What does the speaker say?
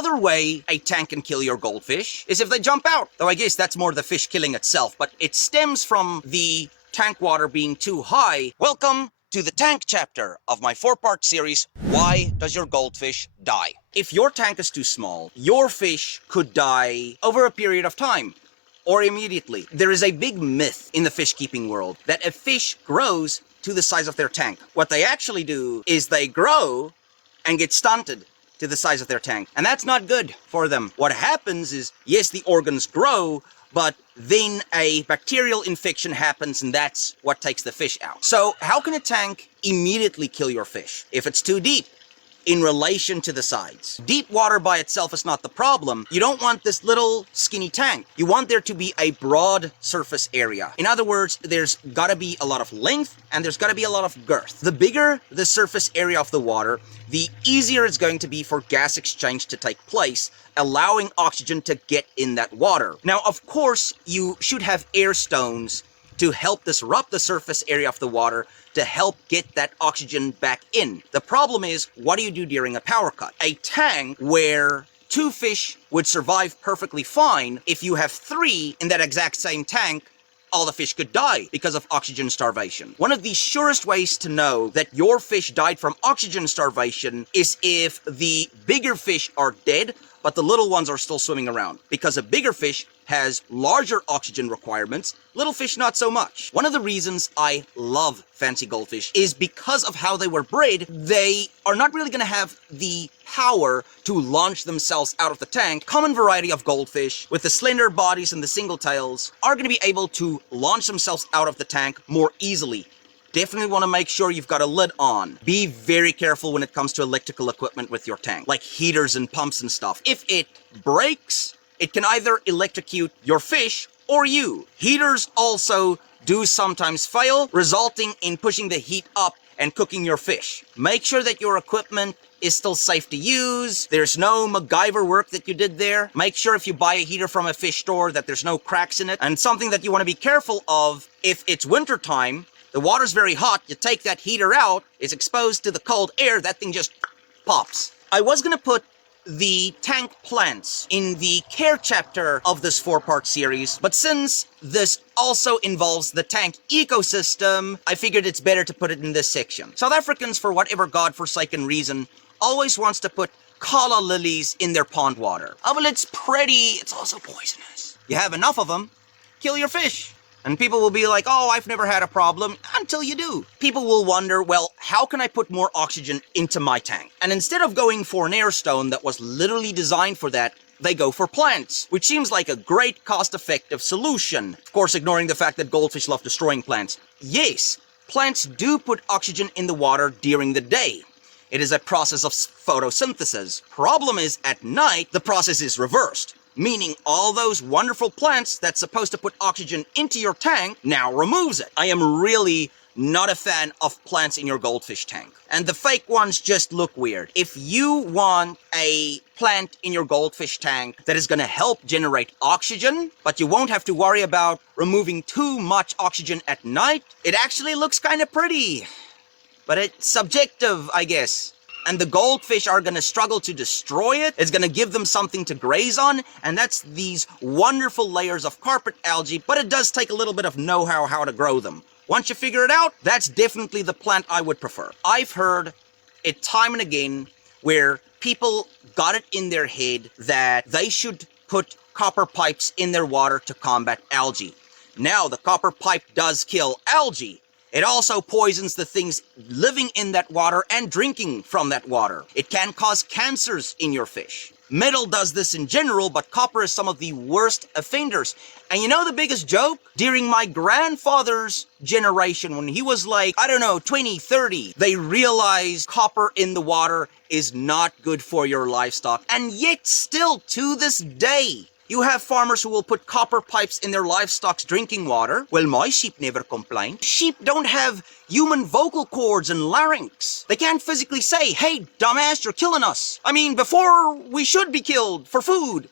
other way a tank can kill your goldfish is if they jump out. Though I guess that's more the fish killing itself, but it stems from the tank water being too high. Welcome to the tank chapter of my 4-part series, Why Does Your Goldfish Die? If your tank is too small, your fish could die over a period of time, or immediately. There is a big myth in the fish keeping world that a fish grows to the size of their tank. What they actually do is they grow and get stunted to the size of their tank. And that's not good for them. What happens is, yes, the organs grow, but then a bacterial infection happens and that's what takes the fish out. So how can a tank immediately kill your fish? If it's too deep in relation to the sides. Deep water by itself is not the problem. You don't want this little skinny tank. You want there to be a broad surface area. In other words, there's gotta be a lot of length and there's gotta be a lot of girth. The bigger the surface area of the water, the easier it's going to be for gas exchange to take place, allowing oxygen to get in that water. Now, of course, you should have air stones to help disrupt the surface area of the water to help get that oxygen back in. The problem is, what do you do during a power cut? A tank where 2 fish would survive perfectly fine, if you have 3 in that exact same tank, all the fish could die because of oxygen starvation. One of the surest ways to know that your fish died from oxygen starvation is if the bigger fish are dead, but the little ones are still swimming around. Because a bigger fish has larger oxygen requirements, little fish not so much. One of the reasons I love fancy goldfish is because of how they were bred. They are not really gonna have the power to launch themselves out of the tank. Common variety of goldfish with the slender bodies and the single tails are gonna be able to launch themselves out of the tank more easily. Definitely want to make sure you've got a lid on. Be very careful when it comes to electrical equipment with your tank, like heaters and pumps and stuff. If it breaks, it can either electrocute your fish or you. Heaters also do sometimes fail, resulting in pushing the heat up and cooking your fish. Make sure that your equipment is still safe to use. There's no MacGyver work that you did there. Make sure if you buy a heater from a fish store that there's no cracks in it. And something that you want to be careful of, if it's winter time, the water's very hot, you take that heater out, it's exposed to the cold air, that thing just pops. I was gonna put the tank plants in the care chapter of this 4-part series, but since this also involves the tank ecosystem, I figured it's better to put it in this section. South Africans, for whatever godforsaken reason, always wants to put calla lilies in their pond water. Oh, well, it's pretty, it's also poisonous. You have enough of them, kill your fish. And people will be like, oh, I've never had a problem, until you do. People will wonder, well, how can I put more oxygen into my tank? And instead of going for an air stone that was literally designed for that, they go for plants, which seems like a great cost-effective solution. Of course, ignoring the fact that goldfish love destroying plants. Yes, plants do put oxygen in the water during the day. It is a process of photosynthesis. Problem is, at night, the process is reversed. Meaning all those wonderful plants that's supposed to put oxygen into your tank now removes it. I am really not a fan of plants in your goldfish tank. And the fake ones just look weird. If you want a plant in your goldfish tank that is gonna help generate oxygen, but you won't have to worry about removing too much oxygen at night, it actually looks kind of pretty. But it's subjective, I guess. And the goldfish are gonna struggle to destroy it. It's gonna give them something to graze on, and that's these wonderful layers of carpet algae, but it does take a little bit of know-how how to grow them. Once you figure it out, that's definitely the plant I would prefer. I've heard it time and again where people got it in their head that they should put copper pipes in their water to combat algae. Now, the copper pipe does kill algae. It also poisons the things living in that water and drinking from that water. It can cause cancers in your fish. Metal does this in general, but copper is some of the worst offenders. And you know the biggest joke? During my grandfather's generation, when he was like, I don't know, 20, 30, they realized copper in the water is not good for your livestock. And yet still to this day, you have farmers who will put copper pipes in their livestock's drinking water. Well, my sheep never complain. Sheep don't have human vocal cords and larynx. They can't physically say, hey, dumbass, you're killing us. I mean, before we should be killed for food.